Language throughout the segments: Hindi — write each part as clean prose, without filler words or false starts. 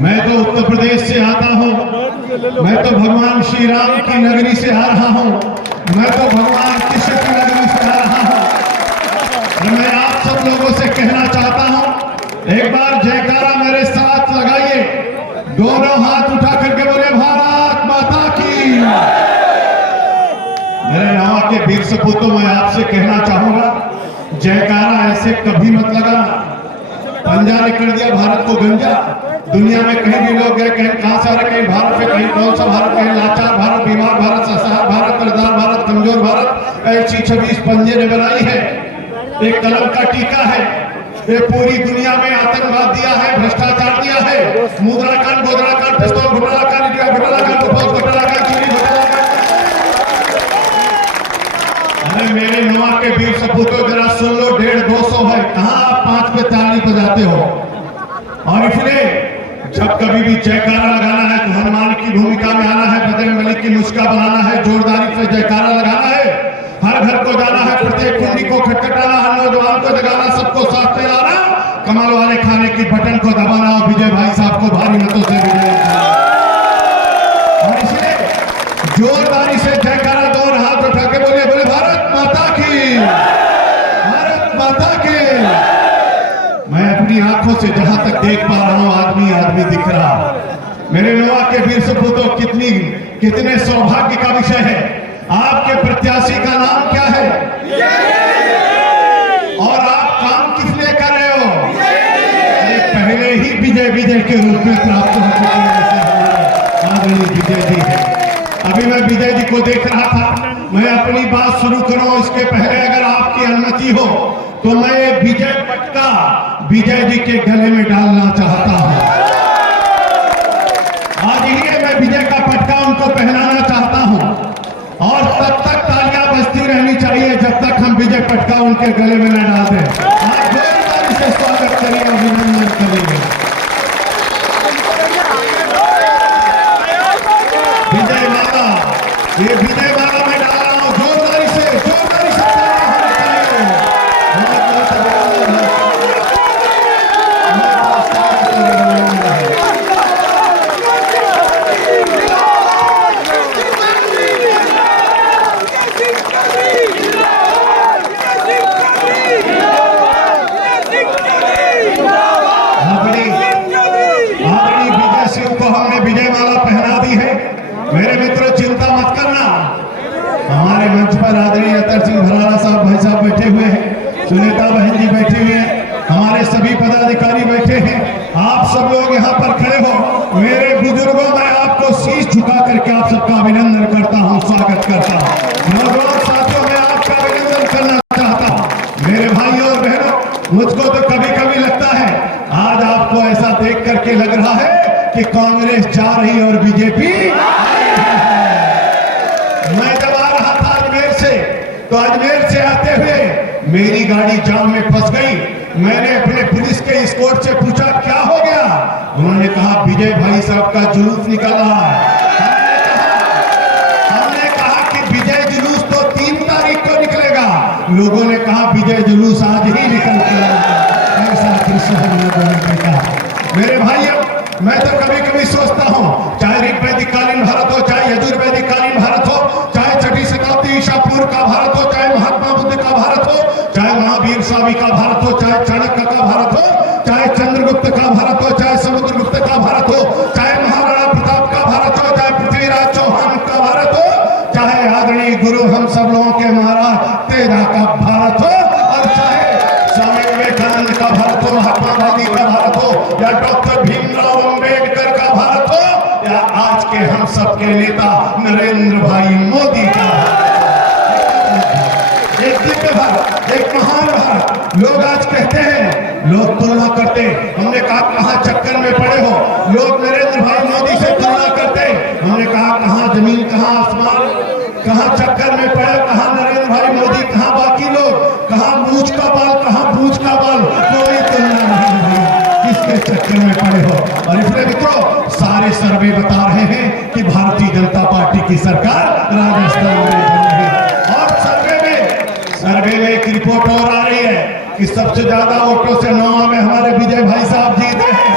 मैं तो उत्तर प्रदेश से आता हूँ, मैं तो भगवान श्री राम की नगरी से आ रहा हूँ, मैं तो भगवान कृष्ण की नगरी से आ रहा हूँ। और मैं आप सब लोगों से कहना चाहता हूँ, एक बार जयकारा मेरे साथ लगाइए, दोनों हाथ उठा करके बोले भारत माता की। मेरे नवा के वीर सपूतों, मैं आपसे कहना चाहूंगा, जयकारा ऐसे कभी मत लगाना। पंजा ने कर दिया भारत को गंजा। दुनिया में कहीं भी लोग गए, कहीं कहां से आ रहे, कहीं भारत पे, कहीं कौन सा भारत, कहीं लाचार भारत, बीमार भारत, असहाय भारत, निर्धन भारत, कमजोर भारत, ऐसी छवि इस पंजे ने बनाई है। एक कलम का टीका है। ये पूरी दुनिया में आतंकवाद दिया है, भ्रष्टाचार दिया है, मुद्राकांड, गोदराकांड, पिस्तौल घोटाला, चोरी घोटाला। अरे मेरे नवा के वीर सपूतों, जरा सुन लो, 150-200 है, कहां आप 5 पे ताली बजाते हो। और इसलिए जब कभी भी जयकारा लगाना है तो हनुमान की भूमिका में आना है, बजरंगबली की नुस्खा बनाना है, जोरदारी से जयकारा लगाना है, हर घर को जाना है, प्रत्येक कुंडी को खटखटाना, हर नौजवान को जगाना, सबको साथ में लाना, कमल वाले खाने की बटन को दबाना और विजय भाई साहब को भारी मतों से विजय करना। और इसलिए जोरदारी से जयकारा, दोनों हाथ उठा के बोले भारत माता की, भारत माता की। मैं अपनी आंखों से जहां तक देख पा रहा हूं, आदमी आदमी दिख रहा। मेरे नवा के वीर सपूतों, कितने सौभाग्य का विषय है। आपके प्रत्याशी का नाम क्या है और आप काम किस लिए कर रहे हो? पहले ही विजय के रूप में प्राप्त हो चुके हैं आदरणीय विजय जी है। अभी मैं विजय जी को देख रहा था। मैं अपनी बात शुरू करूं इसके पहले अगर आपकी अनुमति हो तो मैं विजय पटका विजय जी के गले में डालना चाहता हूं। आज ही मैं विजय का पटका उनको पहनाना चाहता हूं और तब तक तालियां बजती रहनी चाहिए जब तक हम विजय पटका उनके गले में न डाल दें। आज जोरदार से स्वागत करिए, अभिनंदन करिए। विजय माला, ये विजय माला मैं डाल रहा हूं, जोरदारी से विजय माला पहना दी है। मेरे मित्रों, चिंता मत करना। हमारे मंच पर आदरणीय अतर सिंह भराला साहब भाई साहब बैठे हुए हैं, सुनीता बहन जी बैठे हुए हैं, हमारे सभी पदाधिकारी बैठे हैं, आप सब लोग यहाँ पर खड़े हो। मेरे बुजुर्गों, मैं आपको शीश झुका करके आप सबका अभिनंदन करता हूँ, स्वागत करता हूँ। नौजवान साथियों, मैं आपका अभिनंदन करना चाहता हूँ। मेरे भाइयों और बहनों, मुझको तो कभी कभी लगता है आज आपको ऐसा देख करके लग रहा है कि कांग्रेस जा रही और बीजेपी। मैं जब आ रहा था अजमेर से, तो अजमेर से आते हुए मेरी गाड़ी जाम में फंस गई। मैंने अपने पुलिस के स्कॉट से पूछा क्या हो गया। उन्होंने कहा विजय भाई साहब का जुलूस निकल रहा है। हमने कहा कि विजय जुलूस तो 3 तारीख को निकलेगा। लोगों ने कहा विजय जुलूस आज ही निकल कर। ऐसा दृश्य हमने देखा। मेरे भाइयों, मैं तो कभी कभी सोचता हूँ, चाहे ऋग्वैदिक कालीन भारत हो, चाहे यजुर्वैदिक कालीन भारत हो, चाहे 6वीं शताब्दी ईसा पूर्व का भारत हो, चाहे महात्मा बुद्ध का भारत हो, चाहे महावीर स्वामी का भारत हो, चाहे चाणक्य का भारत हो, चाहे चंद्रगुप्त का भारत हो, चाहे समुद्रगुप्त का भारत हो, चाहे महाराणा प्रताप का भारत हो, चाहे पृथ्वीराज चौहान का भारत हो, चाहे आदरणीय गुरु हम सब लोगों के महाराज तेजा का भारत हो, और चाहे स्वामी विवेकानंद का भारत हो, महात्मा गांधी का भारत हो, या डॉक्टर भीमराव अंबेडकर का भारत हो, या आज के हम सबके नेता नरेंद्र भाई मोदी का। एक दिव्य भारत, एक महान भारत। लोग आज कहते हैं, लोग तुलना करते, हमने कहा कहां चक्कर में पड़े हो। लोग नरेंद्र भाई मोदी से तुलना करते, हमने कहा कहां जमीन कहां आसमान, कहां चक्कर में पड़े, कहां नरेंद्र भाई मोदी, कहां बाकी लोग, कहां मूंछ का बाल, कहां पूंछ का बाल, कोई तुलना नहीं भाई, किसके चक्कर में पड़े हो। और इसलिए मित्रों, सारे सर्वे बता रहे हैं कि भारतीय जनता पार्टी की सरकार राजस्थान में बन रही है। और सर्वे में एक रिपोर्ट और आ रही है कि सबसे ज्यादा वोटों से नौवा में हमारे विजय भाई साहब जीत रहे हैं।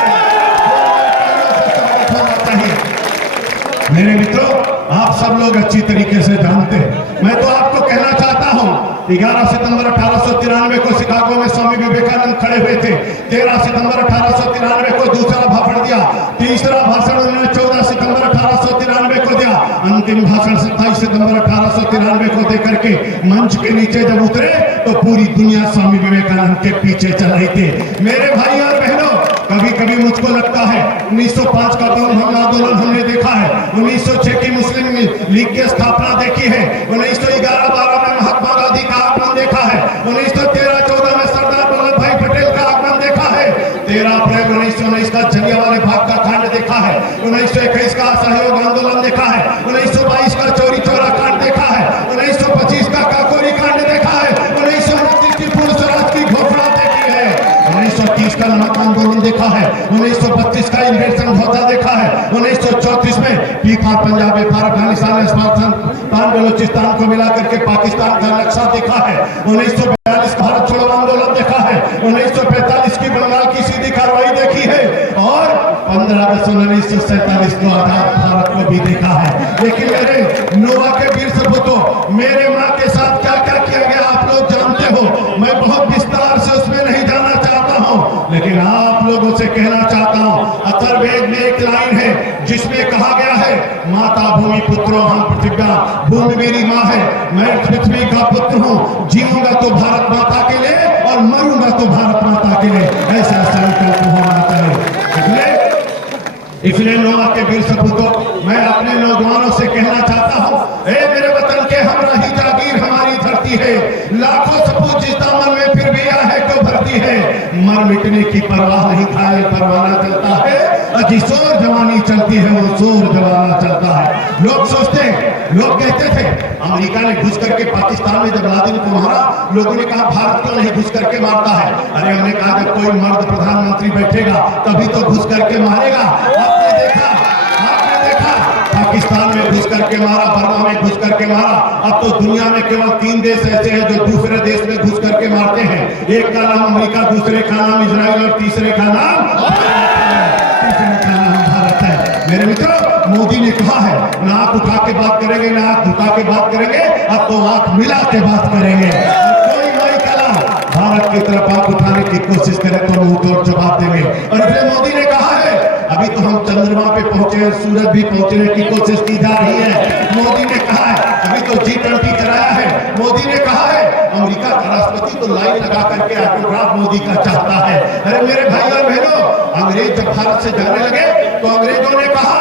मेरे मित्रों, आप सब लोग अच्छी तरीके से जानते हैं। मैं तो आपको कहना चाहता हूं, 11 सितंबर 1893 को शिकागो में स्वामी विवेकानंद खड़े हुए थे। 13 सितंबर 1893 को दूसरा भाषण दिया। तीसरा भाषण उन्होंने 14 सितंबर 1893 को दिया। अंतिम भाषण 27 सितंबर 1893 को देकर के मंच के नीचे जब उतरे तो पूरी दुनिया स्वामी विवेकानंद के पीछे चल रही थी। मेरे भाई और बहनों, कभी कभी मुझको लगता है 1905 का भंग आंदोलन हमने देखा है, 1906 की मुस्लिम लीग की स्थापना देखी है, 1911-12 में महात्मा गांधी का आगमन देखा है, 1913-14 में सरदार वल्लभ भाई पटेल का आगमन देखा है, 13 अप्रैल 1919 का जलियांवाला बाग का कांड देखा है, 1921 का असहयोग आंदोलन देखा है, 1922 का चोरी चोरा कांड देखा है, 1925 का काकोरी कांड देखा है, 1929 की पूर्ण स्वराज की घोषणा देखी है, 1930 का नमक आंदोलन देखा है, 1932 का इंग्लैंड समझौता देखा है, 1934 में पीपा पंजाब अफगानिस्तान पाकिस्तान बलूचिस्तान को मिलाकर के पाकिस्तान का नक्शा देखा है, 1942 का भारत छोड़ो आंदोलन देखा है, 1945 की बंगाल की सीधी कार्रवाई देखी है और 15 अगस्त 1947 को आजाद भारत को भी देखा है। लेकिन मेरे नोवा के वीर सपूतों, मेरे माँ के साथ क्या क्या किया गया आप लोग जानते हो। मैं बहुत विस्तार से उसमें नहीं जाना चाहता हूँ, लेकिन आप लोगों से कहना चाहता हूँ, अथर्ववेद में एक लाइन है जिसमें कहा गया है, माता भूमि पुत्रो हम पृथ्व्या, भूमि मेरी माँ है, मैं पृथ्वी का पुत्र हूँ, जीऊंगा तो भारत माता के लिए और मरूंगा तो भारत माता के लिए। ऐसा संकल्प होना चाहिए। इसलिए नोवा के वीर सपूतों, मैं अपने नौजवानों से कहना चाहता हूँ, मेरे वतन के हमरा ही जागीर हमारी धरती है, लाखों सपूत जिस दामन में फिर भी आहे को भरती है, मर मिटने की परवाह नहीं, घायल परवाना चलता है, अजिसोर जवानी चलती है वो जोर जवाना चलता है। लोग सोचते हैं, लोग कहते थे अमेरिका ने घुस करके पाकिस्तान में जब लादेन को मारा, लोगों ने कहा भारत क्यों नहीं घुस करके मारता है। अरे हमने कहा जब कोई मर्द प्रधानमंत्री बैठेगा तभी तो घुस करके मारेगा। आपने देखा पाकिस्तान में घुस करके मारा, बर्मा में घुस करके मारा। अब तो दुनिया में केवल 3 देश ऐसे हैं जो दूसरे देश में घुस करके मारते हैं। एक का नाम अमेरिका, दूसरे का नाम इजराइल और तीसरे का नाम भारत है। मेरे मित्रों, मोदी ने कहा है ना आंख उठा के बात करेंगे ना आंख झुका के बात करेंगे, अब तो आंख मिला के बात करेंगे। कोई माई कला भारत की तरफ आंख उठाने की कोशिश करे तो मुंह तोड़ जवाब देंगे। और इसलिए मोदी ने कहा है अभी तो हम चंद्रमा पे पहुंचे हैं, सूरज भी पहुंचने की कोशिश की जा रही है। मोदी ने कहा है अभी तो G20 कराया है। मोदी ने कहा है अमेरिका का राष्ट्रपति तो लाइन लगा करके ऑटोग्राफ मोदी का चाहता है। अरे मेरे भाई और बहनों, अंग्रेज जब भारत से जाने लगे तो अंग्रेजों ने कहा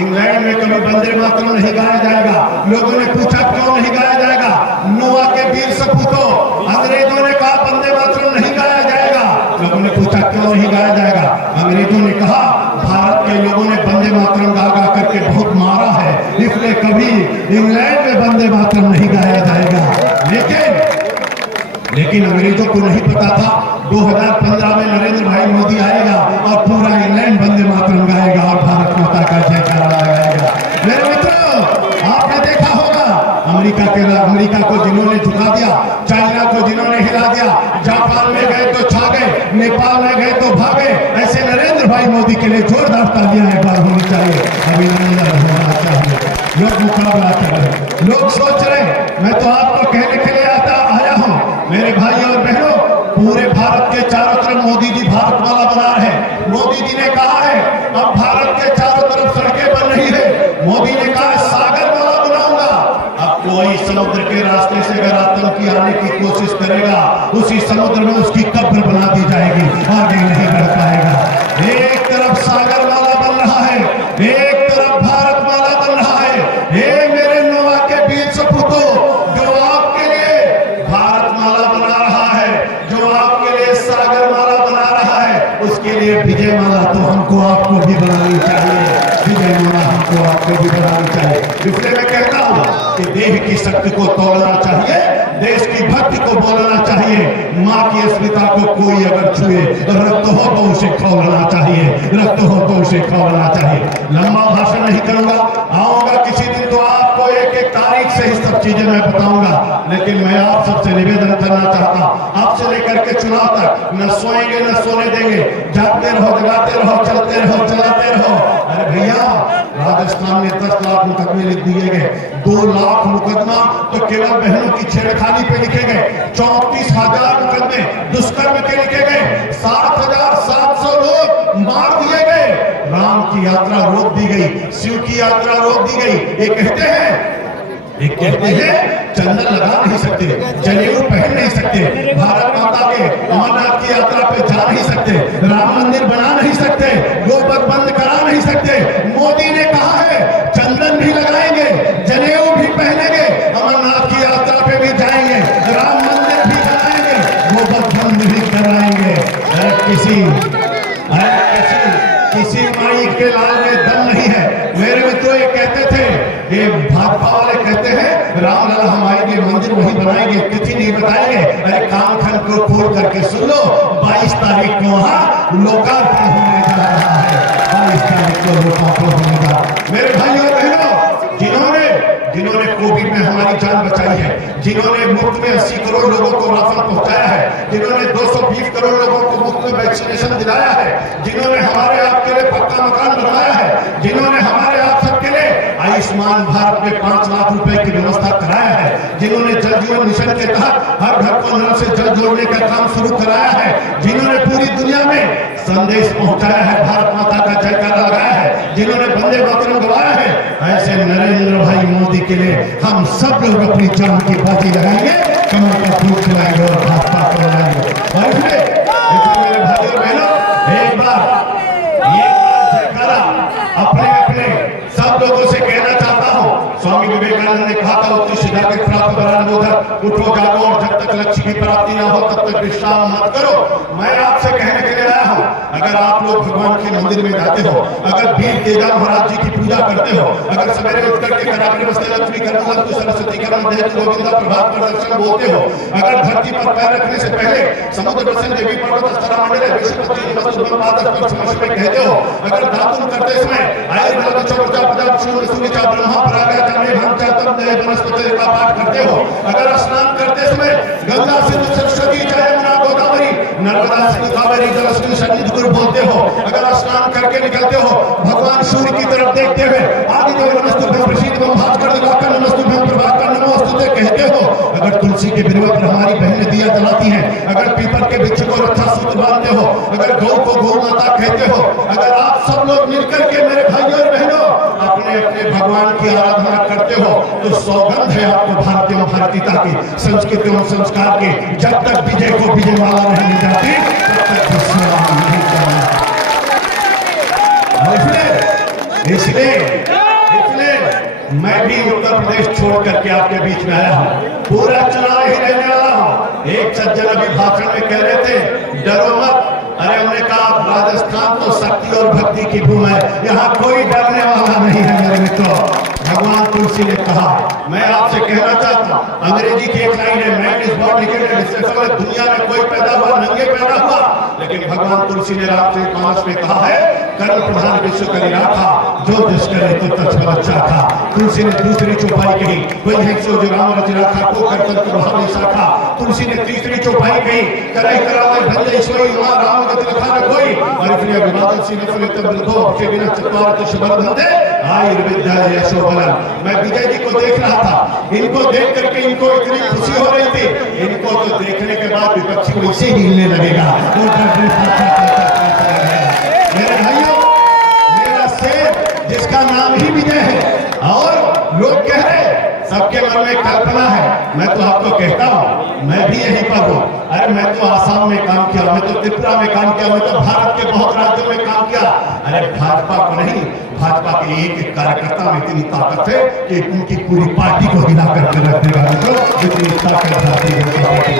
इंग्लैंड में कभी वंदे मातरम नहीं गाया जाएगा। लोगों ने पूछा क्यों नहीं गाया जाएगा। नोवा के वीर सपूतों, अंग्रेजों ने कहा वंदे मातरम नहीं गाया जाएगा। लोगों ने पूछा क्यों नहीं गाया जाएगा। अंग्रेजों ने कहा भारत के लोगों ने वंदे मातरम गा गा करके बहुत मारा है, इसलिए कभी इंग्लैंड में वंदे मातरम नहीं गाया जाएगा। लेकिन अंग्रेजों को नहीं पता था 2015 में नरेंद्र भाई मोदी आएगा और पूरा इंग्लैंड वंदे मातरम गाएगा और भारत माता का जयकारा लगाएगा। मेरे मित्रों, आपने देखा होगा अमेरिका को जिन्होंने झुका दिया, चाइना को जिन्होंने हिला दिया, जापान में गए तो छा गए, नेपाल में गए तो भागे, ऐसे नरेंद्र भाई मोदी के लिए जोरदार तालियां एक बार होनी चाहिए, अभिनंदन होना चाहिए। लोग मुकाबला कर रहे, लोग सोच रहे, मैं तो आपको कहने के लिए आया हूं मेरे भाई और बहनों, पूरे भारत के चारों तरफ मोदी जी भारत माला बना रहे हैं। मोदी जी ने कहा है अब भारत के चारों तरफ सड़कें बन रही है। मोदी ने कहा सागर माला बनाऊंगा। अब कोई समुद्र के रास्ते से अगर आतंकी आने की कोशिश करेगा, उसी समुद्र में उसकी कब्र बना दी जाएगी, आगे नहीं बढ़ पाएगा। एक तरफ सागर माला बन रहा है, एक तरफ भारत माला बन रहा है। हे मेरे नोवा के वीर सपूतों, जो आपके लिए भारत माला बना रहा है, जो आपके लिए सागर माला बना रहा है, उसके लिए विजय माला तो हमको आपको भी बनानी चाहिए। विजय माला हमको आपको भी बनानी चाहिए। इसलिए मैं कहता हूं कि देह की शक्ति को तोड़ना चाहिए, देश की भक्ति को बोलना चाहिए। माँ की अस्मिता को कोई अगर छुए, रक्त हो तो उसे खोलना चाहिए, रक्त हो तो उसे खोलना चाहिए। लंबा भाषण नहीं करूंगा, आऊंगा किसी दिन तो आपको एक एक तारीख से ही सब चीजें मैं बताऊंगा। लेकिन मैं आप सबसे निवेदन करना चाहता हूं, आपसे लेकर के चुनाव तक न सोएंगे न सोने देंगे, जागते रहो, जगाते रहो, चलते रहो, चलाते रहो। अरे भैया राजस्थान में 10 लाख मुकदमे लिख दिए गए, 2 लाख मुकदमा तो केवल बहनों की छेड़खानी पे लिखे गए, 34,000 मुकदमे दुष्कर्म के लिखे गए, 7,700 लोग मार दिए गए, राम की यात्रा रोक दी गई, शिव की यात्रा रोक दी गई। ये कहते हैं चंदन लगा नहीं सकते, जनेऊ पहन नहीं सकते, भारत माता के अमरनाथ की यात्रा पे जा नहीं सकते, राम मंदिर बना नहीं सकते, गोपथ बंद करा नहीं सकते। मोदी ने कहा है चंदन भी लगाएंगे, जनेऊ भी पहनेंगे, अमरनाथ की यात्रा पे भी जाएंगे, राम मंदिर भी बनाएंगे, गोपथ बंद भी कराएंगे। किसी माई के लाल में दम नहीं है। मेरे मित्रों ये कहते थे, ये भाजपा वाले कहते हैं रामलला हम आएंगे, मंदिर वही बनाएंगे, तिथि नहीं बताएंगे। अरे कान खन को खोल करके सुन लो, 22 तारीख को वहां लोकार्पण होने जा रहा है, 22 तारीख को लोकार्पण होगा। मेरे भाइयों और बहनों, जिन्होंने कोविड में हमारी जान बचाई है, जिन्होंने मुफ्त में 80 करोड़ लोगों को राशन पहुंचाया है, जिन्होंने 220 करोड़ लोगों को मुफ्त में वैक्सीनेशन दिलाया है, जिन्होंने हमारे आपके लिए पक्का मकान बनवाया है, जिन्होंने हमारे आप सबके लिए आयुष्मान भारत में 5 लाख रुपए की व्यवस्था कराया है, जिन्होंने जल जीवन मिशन के तहत हर घर को नल से जल जोड़ने का काम शुरू कराया है, जिन्होंने पूरी दुनिया में संदेश पहुंचाया है, भारत माता का जयकारा लगाया है, जिन्होंने वंदे मातरम गवाया है, ऐसे नरेंद्र भाई मोदी के लिए हम सब लोग अपनी जान की बाजी लगाएंगे, कमर का फूल खिलाएंगे और भाजपा को लगाएंगे। और इसलिए मेरे भाइयों बहनों, एक बार जयकारा अपने सब लोगों से कहना चाहता हूं। स्वामी विवेकानंद ने कहा था उत्तिष्ठ जागृत प्राप्त वरानबोधन, उठो जागो और जब तक लक्ष्य की प्राप्ति ना हो तब तक विश्राम मत करो। मैं आपसे कहने के लिए आया हूं, अगर आप लोग भगवान के मंदिर में जाते हो, अगर वीर तेजा महाराज जी की पूजा करते हो, अगर सवेरे उठ करके कराग्रे वस्ते लक्ष्मी करुणा सरस्वती करण देव गोविंदा प्रभात प्रदर्शन बोलते हो, अगर धरती पर पैर रखने से पहले समुद्र दर्शन देवी पर्वत स्थला मंडले विश्वपति नमस्तुभ्यं पादस्पर्श नमस्ते कहते हो, अगर दातुन करते समय आयुर्वेद चौर्चा पदा सूर्यचा ब्रह्मा परागा जाने भांचा तब नए वनस्पति का पाठ करते हो, अगर स्नान करते समय गंगा सिंधु सरस्वती जयमुना गोदावरी नर्मदा सिंधु कावेरी जलस्मिन् सन्निधिं बोलते हो, अगर स्नान करके निकलते हो भगवान सूर्य की तरफ देखते हुए आदिदेव नमस्तुभ्यं प्रसीदं भास्कर दिवाकर नमस्तुभ्यं प्रभाकर नमोस्तुते कहते हो, अगर तुलसी के बिरवा पर हमारी बहनें दिया जलाती हैं, अगर पीपल के वृक्ष को रक्षा सूत्र बांधते हो, अगर गौ को गौ माता कहते हो, अगर आप सब लोग मिलकर के मेरे भाइयों और बहनों अपने अपने भगवान की आराधना करते हो, तो सौगंध है आपको भारतीय भारतीयता की, संस्कृति और संस्कार की। जब तक विजय को विजय माला नहीं मिल जाती तब तक विश्राम नहीं करना। इसलिए मैं भी उत्तर प्रदेश छोड़ करके आपके बीच में आया हूँ, पूरा चुनाव ही रहने वाला हूँ। एक सज्जन अभी भाषण में कह रहे थे डरो मत, अरे हमने कहा राजस्थान तो शक्ति और भक्ति की भूमि है, यहाँ कोई डरने वाला नहीं है मेरे मित्रों। भगवान तुलसी ने कहा, मैं आपसे कहना चाहता हूँ, अंग्रेजी की एक लाइन है, मैन इज नॉट नेकेड, दुनिया में कोई पैदा हुआ नंगे पैदा हुआ, लेकिन भगवान तुलसी ने रामचरितमानस में कहा है कर्म प्रधान विश्व करी राखा, जो दुष् करे तो तत्फल अच्छा था। तुलसी ने दूसरी चौपाई कही, वही है सो जो राम रच राखा को कर तंत्र भाव शाखा। तुलसी ने तीसरी चौपाई कही, कराई करावे भंजय सोई वहां राम गति लखा न कोई, और इसलिए विवादन सी नफल तब दो के बिना चतुर तो शबरधंदे आयुर्विद्या यशो बलन। मैं विजय जी को देख रहा था, इनको देख करके इनको इतनी खुशी हो रही थी, इनको तो देखने के बाद विपक्षी को इसे ही हिलने लगेगा। मेरे भाइयों, मेरा शेर जिसका नाम ही विजय है, और लोग कह रहे सबके मन में कल्पना है, मैं तो आपको कहता हूँ मैं भी यहीं पर हूँ। अरे मैं तो आसाम में काम किया, मैं तो त्रिपुरा में काम किया, मैं तो भारत के बहुत राज्यों में काम किया। अरे भाजपा को नहीं, भाजपा के एक कार्यकर्ता में इतनी ताकत है कि उनकी पूरी पार्टी को हिला करके रख देगा। इतनी ताकत भारतीय जनता पार्टी।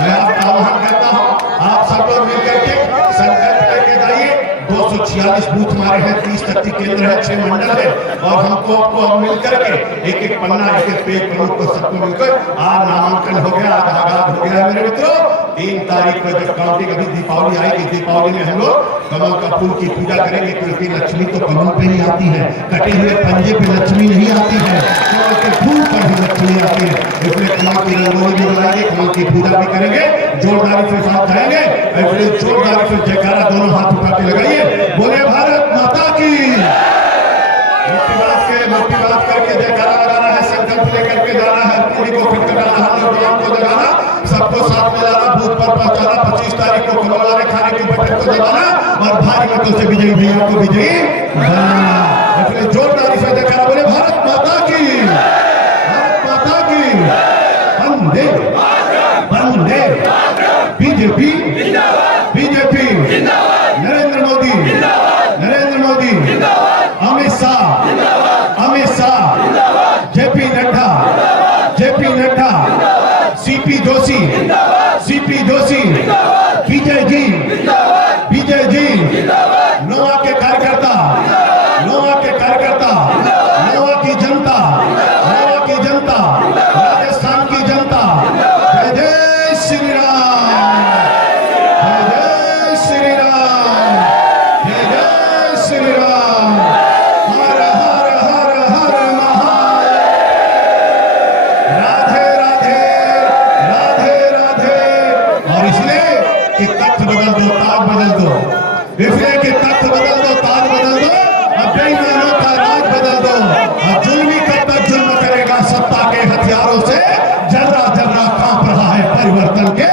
मैं आपका आह्वान करता हूँ, आप सब लोग मिलकर के संकल्प लेके जाइए। 246 बूथ हमारे हैं, 30 शक्ति केंद्र है, 6 मंडल है, और हमको आपको मिलकर के एक एक पन्ना, एक एक पेज प्रमुख को सबको मिलकर आज नामांकन हो गया, आज आगाज हो गया। मेरे मित्रों, 3 तारीख को जब काउंटिंग, अभी दीपावली आएगी, दीपावली में हम लोग कमल का फूल की पूजा करेंगे, क्योंकि लक्ष्मी तो कमल पे ही आती है, कटे हुए पंजे पे लक्ष्मी नहीं आती है, कमल के फूल पर ही लक्ष्मी आती है। इसलिए कमल की रंगोली भी बनाएंगे, कमल की पूजा भी करेंगे, जोरदारी से साथ जाएंगे, इसलिए जोरदारी से जयकारा दोनों हाथ उठा के लगाइए, बोले भारत माता की। पर पहुंचाना, 25 तारीख को कमल वाले खाने के बटन को दबाना और भारी मतों से विजयी भैया को विजयी बनाना। इसलिए जोरदार इसे देखा बोले भारत माता की, भारत माता की, वंदे वंदे, BJP BJP, Narendra Modi Narendra Modi, Amit Shah, JP Nadda, CP Joshi, Vijay ji, नोवा के कार्यकर्ता, नोवा की जनता, राजस्थान की जनता, जय जय श्री राम, जय श्री राम, जय श्री राम, हर हर हर हर महादेव, राधे राधे राधे राधे। और इसलिए कि तख्त बदल दो, ताज बदल दो, इसलिए कि तख्त बदल दो, ताज बदल दो, अब बेईमानों का राज बदल दो। और जुल्मी कब तक जुल्म करेगा, सत्ता के हथियारों से जर्रा जर्रा कांप रहा है परिवर्तन के